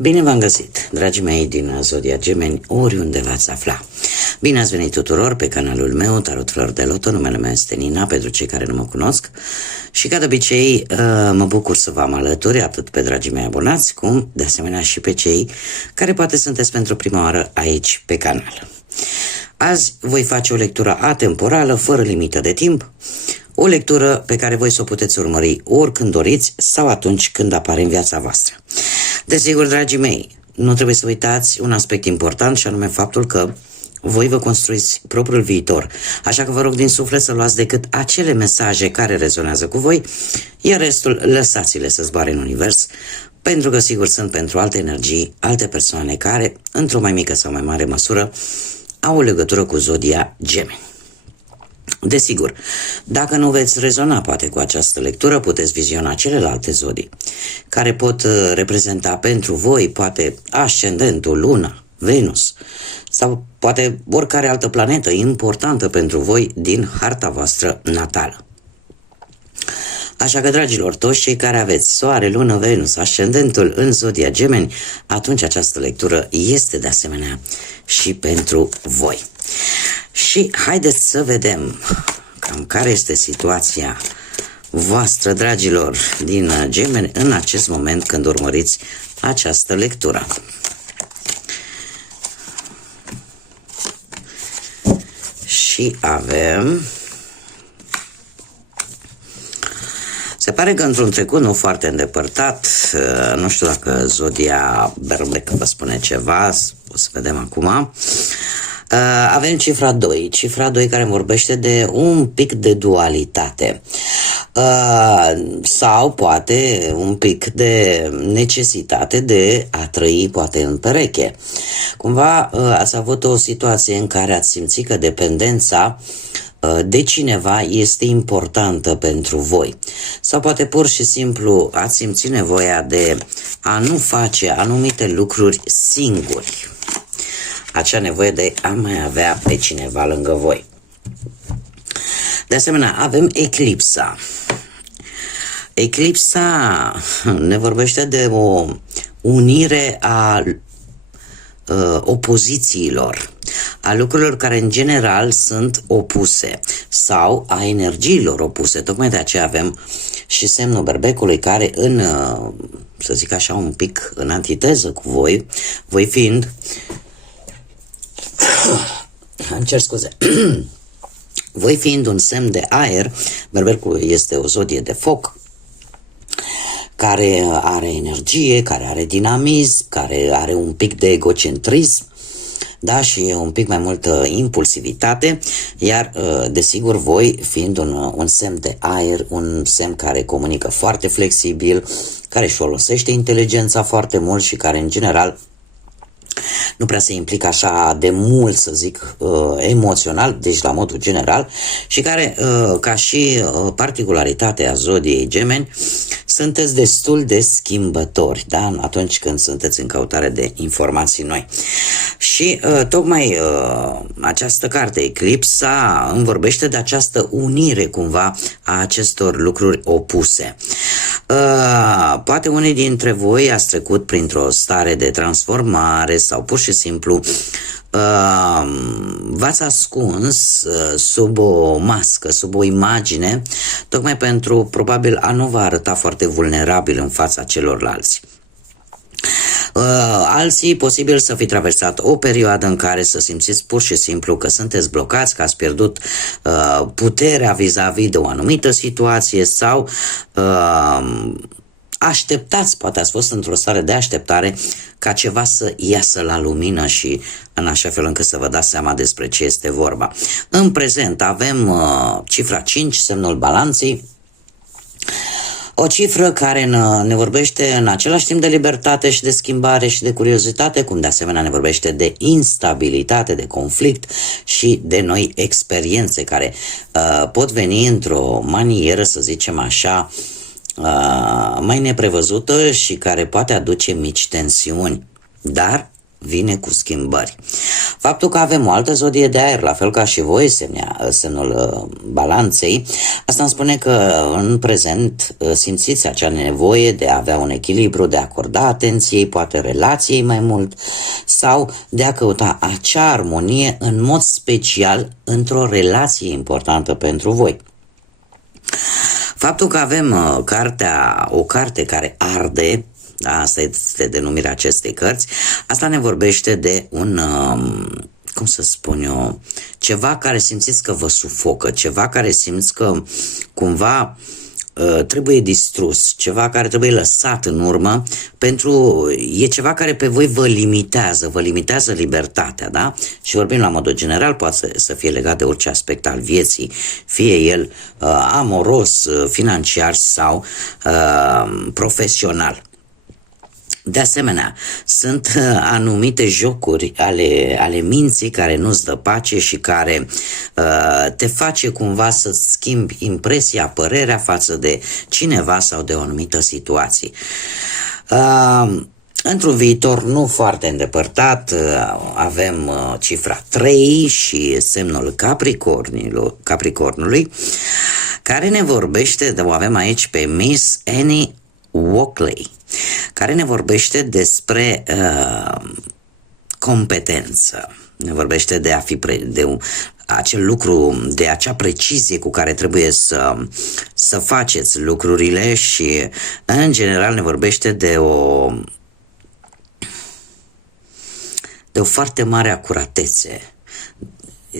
Bine v-am găsit, dragii mei din Zodia Gemeni, oriunde v-ați afla. Bine ați venit tuturor pe canalul meu, Tarot Flor de Loto. Numele meu este Nina, pentru cei care nu mă cunosc. Și ca de obicei, mă bucur să vă am alături, atât pe dragii mei abonați, cum de asemenea și pe cei care poate sunteți pentru prima oară aici pe canal. Azi voi face o lectură atemporală, fără limită de timp, o lectură pe care voi să o puteți urmări oricând doriți sau atunci când apare în viața voastră. Desigur, dragii mei, nu trebuie să uitați un aspect important, și anume faptul că voi vă construiți propriul viitor. Așa că vă rog din suflet să luați decât acele mesaje care rezonează cu voi, iar restul lăsați-le să zboare în univers, pentru că sigur sunt pentru alte energii, alte persoane care, într-o mai mică sau mai mare măsură, au o legătură cu Zodia Gemeni. Desigur, dacă nu veți rezona poate cu această lectură, puteți viziona celelalte zodii, care pot reprezenta pentru voi poate ascendentul, Luna, Venus, sau poate oricare altă planetă importantă pentru voi din harta voastră natală. Așa că, dragilor, toți cei care aveți Soare, Lună, Venus, ascendentul în Zodia Gemeni, atunci această lectură este de asemenea și pentru voi. Și haideți să vedem cam care este situația voastră, dragilor, din Gemeni în acest moment când urmăriți această lectură. Și avem... Se pare că într-un trecut nu foarte îndepărtat, nu știu dacă Zodia Berbec vă spune ceva, o să vedem acum, avem cifra 2, cifra 2 care vorbește de un pic de dualitate sau poate un pic de necesitate de a trăi poate în pereche. Cumva ați avut o situație în care ați simțit că dependența de cineva este importantă pentru voi. Sau poate pur și simplu ați simțit nevoia de a nu face anumite lucruri singuri. Acea nevoie de a mai avea pe cineva lângă voi. De asemenea, avem eclipsa. Eclipsa ne vorbește de o unire a opozițiilor, a lucrurilor care în general sunt opuse sau a energiilor opuse. Tocmai de aceea avem și semnul berbecului care în, să zic așa, un pic în antiteză cu voi, voi fiind îmi cer scuze voi fiind un semn de aer, berbecul este o zodie de foc care are energie, care are dinamism, care are un pic de egocentrism, da, și un pic mai multă impulsivitate, iar desigur voi fiind un semn de aer, un semn care comunică foarte flexibil, care își folosește inteligența foarte mult și care în general nu prea se implică așa de mult, să zic, emoțional, deci la modul general, și care, ca și particularitate a Zodiei Gemeni, sunteți destul de schimbători, da? Atunci când sunteți în căutare de informații noi. Și tocmai această carte, Eclipsa, îmi vorbește de această unire cumva a acestor lucruri opuse. Poate unii dintre voi ați trecut printr-o stare de transformare sau pur și simplu v-ați ascuns sub o mască, sub o imagine, tocmai pentru probabil a nu vă arăta foarte vulnerabil în fața celorlalți. Alții posibil să fi traversat o perioadă în care să simțiți pur și simplu că sunteți blocați, că ați pierdut puterea vis-a-vis de o anumită situație sau așteptați, poate ați fost într-o stare de așteptare ca ceva să iasă la lumină și în așa fel încât să vă dați seama despre ce este vorba. În prezent avem cifra 5, semnul balanței, o cifră care ne vorbește în același timp de libertate și de schimbare și de curiozitate, cum de asemenea ne vorbește de instabilitate, de conflict și de noi experiențe care pot veni într-o manieră, să zicem așa, mai neprevăzută și care poate aduce mici tensiuni. Dar vine cu schimbări. Faptul că avem o altă zodie de aer, la fel ca și voi, semnul balanței, asta îmi spune că în prezent simțiți acea nevoie de a avea un echilibru, de a acorda atenției, poate relației mai mult, sau de a căuta acea armonie în mod special într-o relație importantă pentru voi. Faptul că avem o carte care arde, da, asta este denumirea acestei cărți, asta ne vorbește de un, cum să spun eu, ceva care simțiți că vă sufocă, ceva care simți că cumva trebuie distrus, ceva care trebuie lăsat în urmă, e ceva care pe voi vă limitează libertatea, da? Și vorbim la modul general, poate să fie legat de orice aspect al vieții, fie el amoros, financiar sau profesional. De asemenea, sunt anumite jocuri ale minții care nu-ți dă pace și care te face cumva să-ți schimbi impresia, părerea față de cineva sau de o anumită situație. Într-un viitor nu foarte îndepărtat avem cifra 3 și semnul Capricornului, care ne vorbește, o avem aici pe Miss Annie Walkley, care ne vorbește despre competență, ne vorbește de a fi acel lucru, de acea precizie cu care trebuie să faceți lucrurile și în general ne vorbește de o foarte mare acuratețe.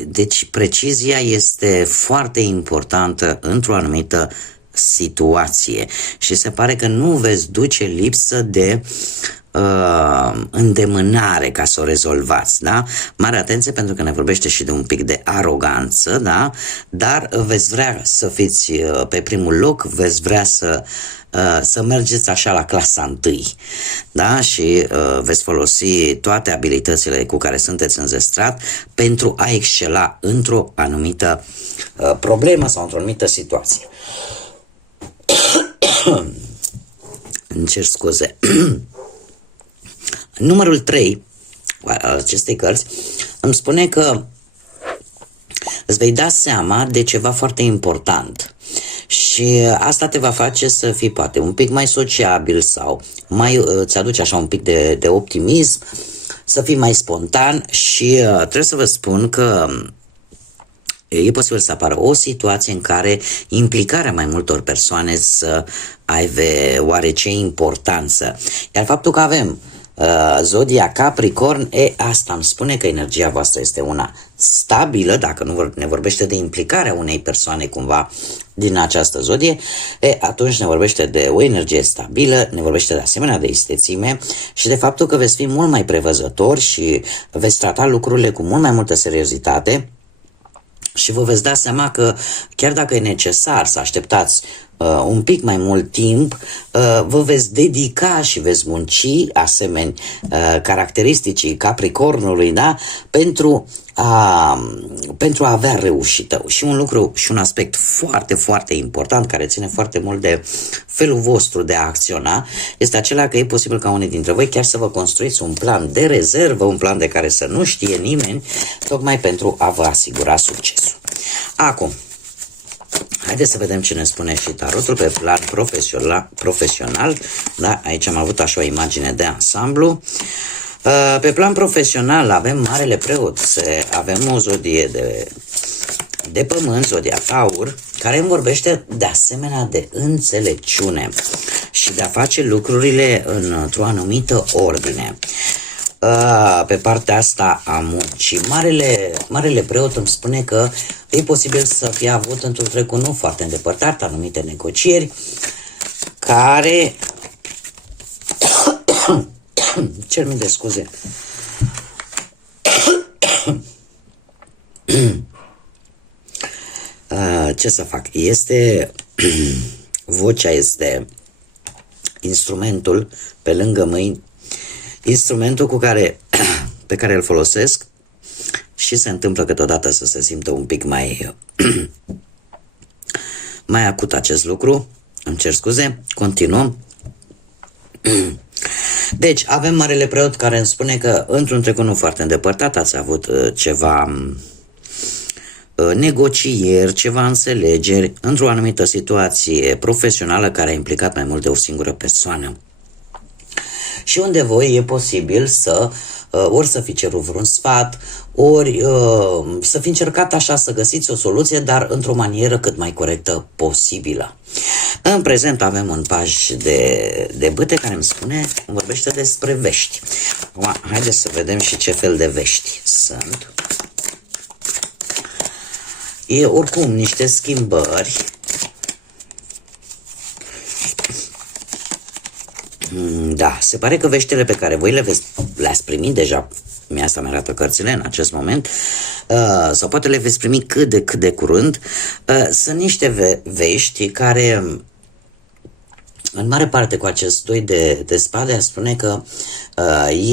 Deci precizia este foarte importantă într-o anumită situație și se pare că nu veți duce lipsă de îndemânare ca să o rezolvați, da? Mare atenție, pentru că ne vorbește și de un pic de aroganță, da? Dar veți vrea să fiți pe primul loc, veți vrea să mergeți așa la clasa 1, da? Și veți folosi toate abilitățile cu care sunteți înzestrat pentru a excela într-o anumită problemă sau într-o anumită situație. Îmi cer scuze. Numărul 3 al acestei cărți îmi spune că îți vei da seama de ceva foarte important și asta te va face să fii poate un pic mai sociabil sau îți aduce așa un pic de optimism, să fii mai spontan și trebuie să vă spun că e posibil să apară o situație în care implicarea mai multor persoane să aibă oarece importanță. Iar faptul că avem zodia Capricorn, asta îmi spune că energia voastră este una stabilă, dacă nu ne vorbește de implicarea unei persoane cumva din această zodie, atunci ne vorbește de o energie stabilă, ne vorbește de asemenea de istețime și de faptul că veți fi mult mai prevăzători și veți trata lucrurile cu mult mai multă seriozitate. Și vă veți da seama că chiar dacă e necesar să așteptați un pic mai mult timp, vă veți dedica și veți munci asemeni caracteristicii Capricornului, da? Pentru a avea reușită. Și un lucru și un aspect foarte, foarte important care ține foarte mult de felul vostru de a acționa este acela că e posibil ca unii dintre voi chiar să vă construiți un plan de rezervă, un plan de care să nu știe nimeni, tocmai pentru a vă asigura succesul. Acum, haideți să vedem ce ne spune și tarotul pe plan profesional. Da? Aici am avut așa o imagine de ansamblu. Pe plan profesional avem Marele Preot, avem o zodie de pământ, zodia Taur, care îmi vorbește de asemenea de înțelepciune și de a face lucrurile într-o anumită ordine. Pe partea asta a muncii, Marele Preot îmi spune că e posibil să fie avut într-un trecut nu foarte îndepărtat anumite negocieri care cer mii de scuze. Ce să fac? Vocea este instrumentul pe lângă mâini, instrumentul pe care îl folosesc și se întâmplă câteodată să se simtă un pic mai acut acest lucru. Îmi cer scuze. Continuăm. Deci, avem Marele Preot care îmi spune că într-un trecut nu foarte îndepărtat ați avut ceva negocieri, ceva înțelegeri într-o anumită situație profesională care a implicat mai mult de o singură persoană. Și unde voi e posibil să ori să fi cerut vreun sfat, ori să fi încercat așa să găsiți o soluție, dar într-o manieră cât mai corectă posibilă. În prezent avem un paj de bâte care îmi vorbește despre vești. Acum, haideți să vedem și ce fel de vești sunt. E oricum niște schimbări. Da, se pare că veștile pe care voi le-ați primit deja, asta mi arată cărțile în acest moment, sau poate le veți primi cât de curând, sunt niște vești care, în mare parte cu acest 2 de spade, spune că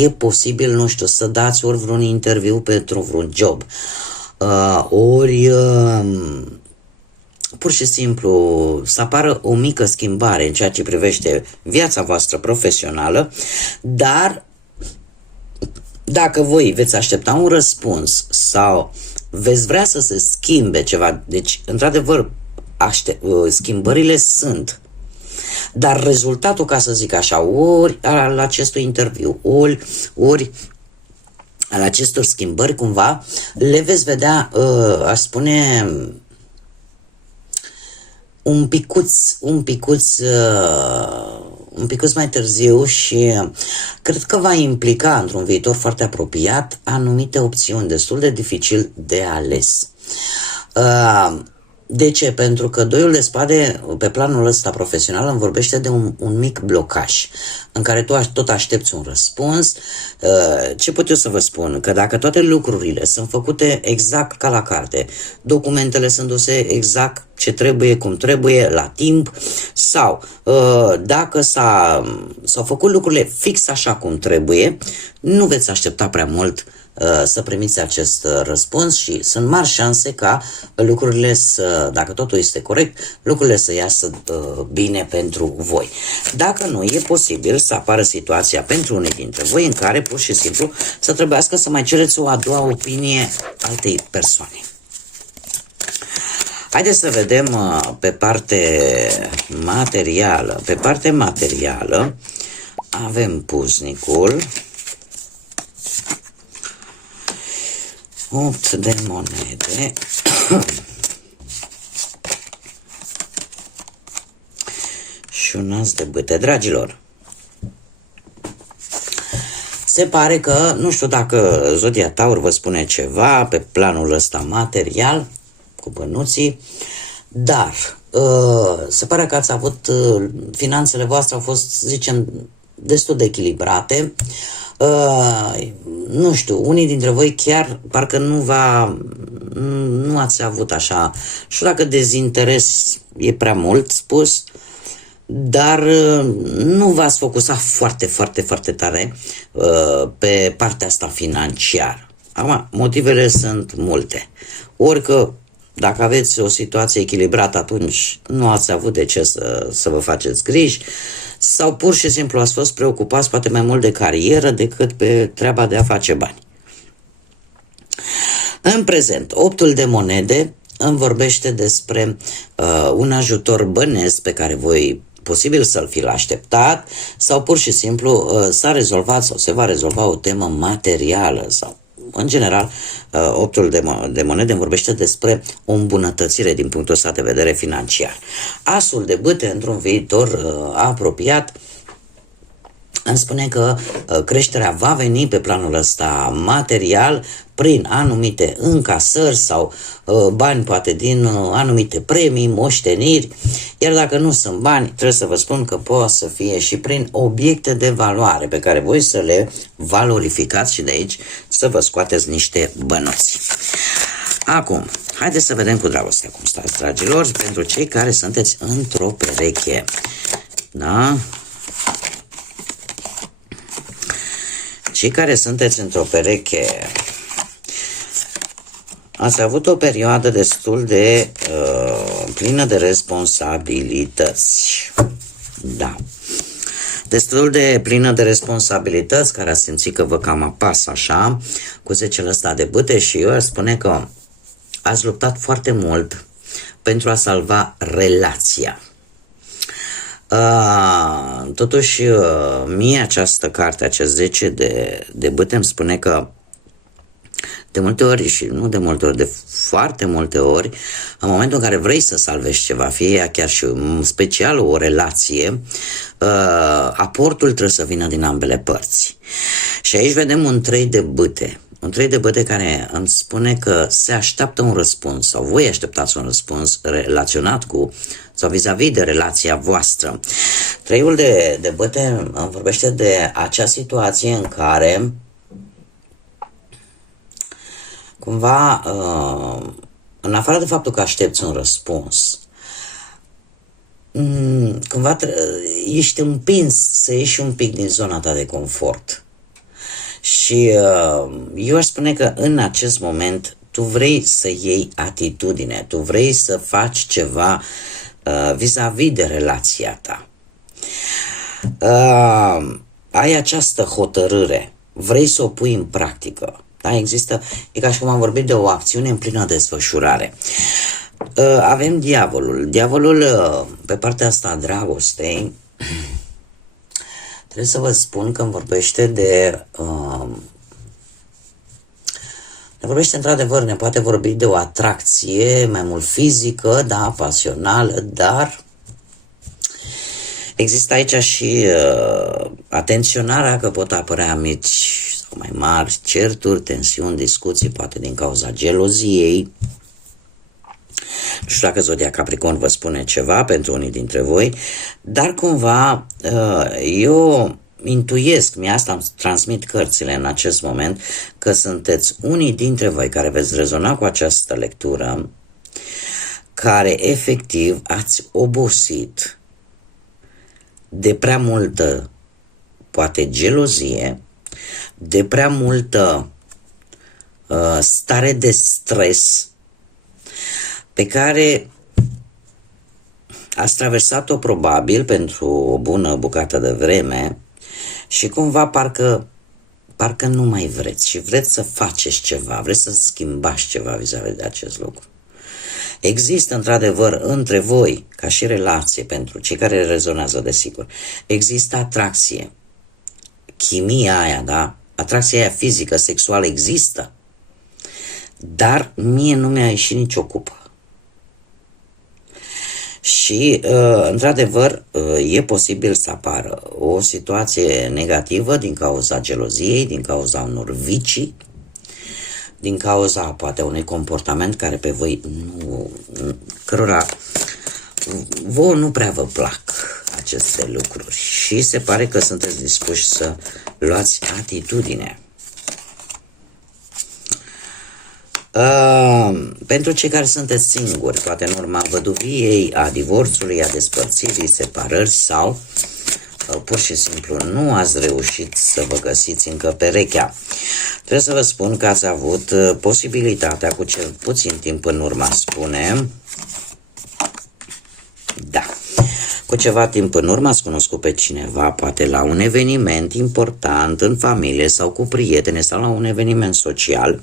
e posibil, nu știu, să dați ori vreun interviu pentru vreun job, ori pur și simplu să apară o mică schimbare în ceea ce privește viața voastră profesională, dar dacă voi veți aștepta un răspuns sau veți vrea să se schimbe ceva, deci într-adevăr schimbările sunt, dar rezultatul, ca să zic așa, ori al acestui interviu, ori al acestor schimbări, cumva le veți vedea, aș spune, un picuț mai târziu, și cred că va implica într-un viitor foarte apropiat anumite opțiuni destul de dificil de ales. De ce? Pentru că 2 de spade pe planul ăsta profesional îmi vorbește de un mic blocaj în care tu tot aștepți un răspuns. Ce pot eu să vă spun? Că dacă toate lucrurile sunt făcute exact ca la carte, documentele sunt duse exact ce trebuie, cum trebuie, la timp, sau dacă s-au făcut lucrurile fix așa cum trebuie, nu veți aștepta prea mult să primiți acest răspuns și sunt mari șanse ca lucrurile dacă totul este corect, lucrurile să iasă bine pentru voi. Dacă nu, e posibil să apară situația pentru unii dintre voi în care pur și simplu să trebuiască să mai cereți o a doua opinie altei persoane. Haideți să vedem pe parte materială. Pe parte materială avem puznicul, 8 de monede și un as de bâte. Dragilor, se pare că, nu știu dacă Zodia Taur vă spune ceva pe planul ăsta material, cu bănuții, dar se pare că ați avut, finanțele voastre au fost, zicem, destul de echilibrate. Nu știu, unii dintre voi chiar parcă nu ați avut așa, nu știu dacă dezinteres e prea mult spus, dar nu v-ați focusat foarte, foarte, foarte tare pe partea asta financiară. Acum, motivele sunt multe. Ori că dacă aveți o situație echilibrată, atunci nu ați avut de ce să vă faceți griji, sau pur și simplu ați fost preocupați poate mai mult de carieră decât pe treaba de a face bani. În prezent, 8 de monede îmi vorbește despre un ajutor bănesc pe care voi posibil să-l fi așteptat, sau pur și simplu s-a rezolvat sau se va rezolva o temă materială, sau în general 8 de monede îmi vorbește despre o îmbunătățire din punctul ăsta de vedere financiar. Asul de bâte într-un viitor apropiat îmi spune că creșterea va veni pe planul ăsta material prin anumite încasări sau bani poate din anumite premii, moșteniri, iar dacă nu sunt bani, trebuie să vă spun că poate să fie și prin obiecte de valoare pe care voi să le valorificați și de aici să vă scoateți niște bănuți. Acum, haideți să vedem cu dragoste cum stați, dragilor, pentru cei care sunteți într-o pereche. Da? Cei care sunteți într-o pereche, ați avut o perioadă destul de plină de responsabilități. Da. destul de plină de responsabilități, care a simțit că vă cam apasă așa, cu 10 ăsta de bâte, și eu aș spune că ați luptat foarte mult pentru a salva relația. Totuși, mie această carte, acest 10 de bâte, îmi spune că de multe ori, și nu de multe ori, de foarte multe ori, în momentul în care vrei să salvezi ceva, fie ea chiar și în special o relație, aportul trebuie să vină din ambele părți. Și aici vedem un 3 de bâte. Un 3 de bâte care îmi spune că se așteaptă un răspuns, sau voi așteptați un răspuns relaționat cu sau vis-a-vis de relația voastră. 3-ul de bâte îmi vorbește de acea situație în care cumva, în afară de faptul că aștepți un răspuns, cumva ești împins să ieși un pic din zona ta de confort. Și eu aș spune că în acest moment tu vrei să iei atitudine, tu vrei să faci ceva vis-a-vis de relația ta. Ai această hotărâre, vrei să o pui în practică. Da? Există, e ca și cum am vorbit de o acțiune în plină desfășurare. Avem diavolul. Diavolul, pe partea asta a dragostei, trebuie să vă spun că îmi vorbește ne vorbește într-adevăr, ne poate vorbi de o atracție mai mult fizică, da, pasională, dar există aici și atenționarea că pot apărea mici sau mai mari certuri, tensiuni, discuții, poate din cauza geloziei. Nu știu dacă Zodia Capricorn vă spune ceva pentru unii dintre voi, dar cumva eu intuiesc, asta îmi transmit cărțile în acest moment, că sunteți unii dintre voi care veți rezona cu această lectură, care efectiv ați obosit de prea multă, poate gelozie, de prea multă stare de stres pe care ați traversat-o probabil pentru o bună bucată de vreme și cumva parcă nu mai vreți și vreți să faceți ceva, vreți să schimbați ceva vis-a-vis de acest lucru. Există într-adevăr între voi, ca și relație, pentru cei care rezonează, desigur, există atracție. Chimia aia, da? Atracția aia fizică, sexuală există, dar mie nu mi-a ieșit nicio cupă. Și, într-adevăr, e posibil să apară o situație negativă din cauza geloziei, din cauza unor vicii, din cauza, poate, unui comportament care pe voi cărora vouă nu prea vă plac aceste lucruri și se pare că sunteți dispuși să luați atitudine. Pentru cei care sunteți singuri, poate în urma văduviei, a divorțului, a despărțirii, separări sau pur și simplu nu ați reușit să vă găsiți încă perechea. Trebuie să vă spun că ați avut posibilitatea, cu cel puțin timp în urmă, spune, da, cu ceva timp în urmă ați cunoscut pe cineva, poate la un eveniment important în familie sau cu prietene sau la un eveniment social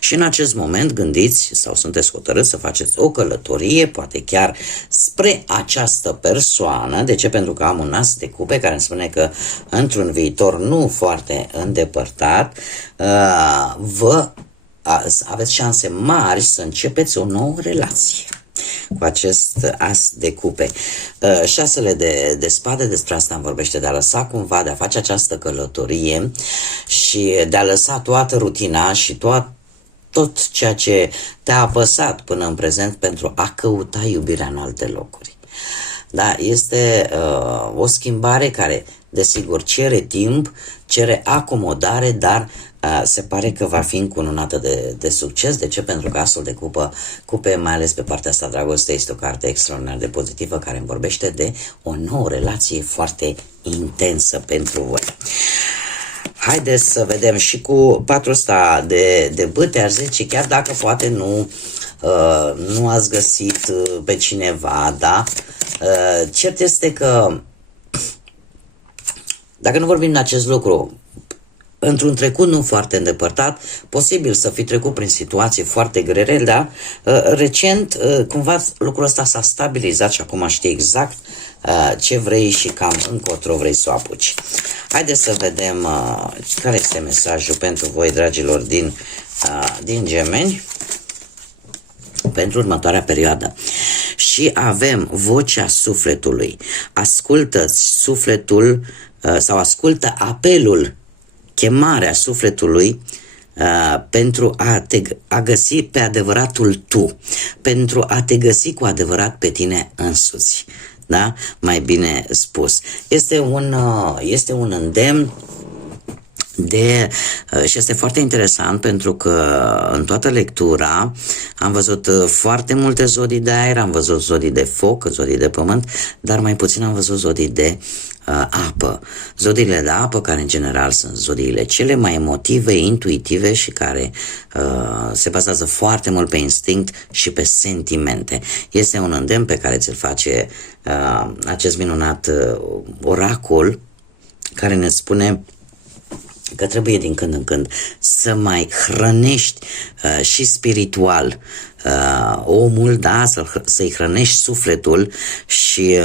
și în acest moment gândiți sau sunteți hotărâți să faceți o călătorie, poate chiar spre această persoană. De ce? Pentru că am un as de cupe care îmi spune că într-un viitor nu foarte îndepărtat aveți șanse mari să începeți o nouă relație cu acest as de cupe. Șasele de spade, despre asta îmi vorbește, de a lăsa cumva, de a face această călătorie și de a lăsa toată rutina și tot ceea ce te-a apăsat până în prezent pentru a căuta iubirea în alte locuri. Da, este o schimbare care, desigur, cere timp, cere acomodare, dar se pare că va fi încununată de succes. De ce? Pentru că asul de cupe, mai ales pe partea asta dragoste, este o carte extraordinar de pozitivă care îmi vorbește de o nouă relație foarte intensă pentru voi. Haideți să vedem și cu 4 ăsta de bâte, ar zice, chiar dacă poate nu ați găsit pe cineva, da? Cert este că Dacă nu vorbim de acest lucru, într-un trecut nu foarte îndepărtat, posibil să fi trecut prin situații foarte grele, dar recent cumva lucrul ăsta s-a stabilizat și acum știi exact ce vrei și cam încotro vrei să o apuci. Haideți să vedem care este mesajul pentru voi, dragilor, din Gemeni pentru următoarea perioadă. Și avem vocea sufletului. Ascultă-ți sufletul sau ascultă apelul, chemarea sufletului pentru a găsi pe adevăratul tu, pentru a te găsi cu adevărat pe tine însuți. Da? Mai bine spus. Este un îndemn și este foarte interesant pentru că în toată lectura am văzut foarte multe zodii de aer, am văzut zodii de foc, zodii de pământ, dar mai puțin am văzut zodii de apă. Zodiile de apă, care în general sunt zodiile cele mai emotive, intuitive și care se bazează foarte mult pe instinct și pe sentimente. Este un îndemn pe care ți-l face acest minunat oracol, care ne spune că trebuie din când în când să mai hrănești și spiritual omul, da, să-i hrănești sufletul și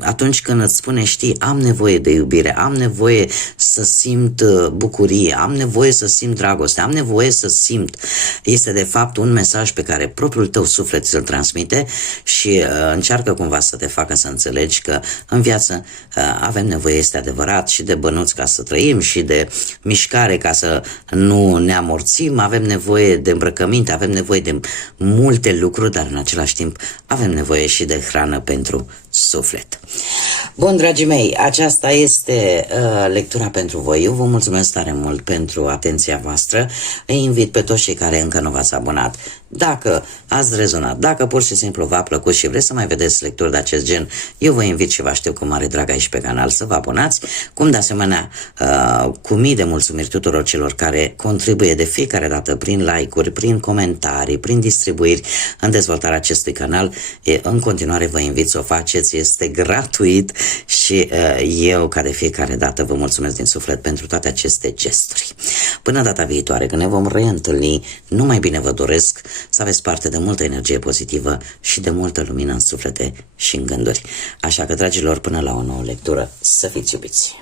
atunci când îți spune, știi, am nevoie de iubire, am nevoie să simt bucurie, am nevoie să simt dragoste, am nevoie să simt, este de fapt un mesaj pe care propriul tău suflet ți-l transmite și încearcă cumva să te facă să înțelegi că în viață avem nevoie, este adevărat, și de bănuți ca să trăim și de mișcare ca să nu ne amorțim, avem nevoie de îmbrăcăminte, avem nevoie de multe lucruri, dar în același timp avem nevoie și de hrană pentru suflet. Bun, dragii mei, aceasta este lectura pentru voi. Eu vă mulțumesc tare mult pentru atenția voastră. Îi invit pe toți cei care încă nu v-ați abonat. Dacă ați rezonat, dacă pur și simplu v-a plăcut și vreți să mai vedeți lecturi de acest gen, eu vă invit și vă aștept cu mare drag aici pe canal să vă abonați, cum de asemenea cu mii de mulțumiri tuturor celor care contribuie de fiecare dată prin like-uri, prin comentarii, prin distribuiri în dezvoltarea acestui canal. În continuare vă invit să o faceți, este gratuit și eu ca de fiecare dată vă mulțumesc din suflet pentru toate aceste gesturi. Până data viitoare, când ne vom reîntâlni, numai bine vă doresc să aveți parte de multă energie pozitivă și de multă lumină în suflete și în gânduri. Așa că, dragilor, până la o nouă lectură, să fiți iubiți!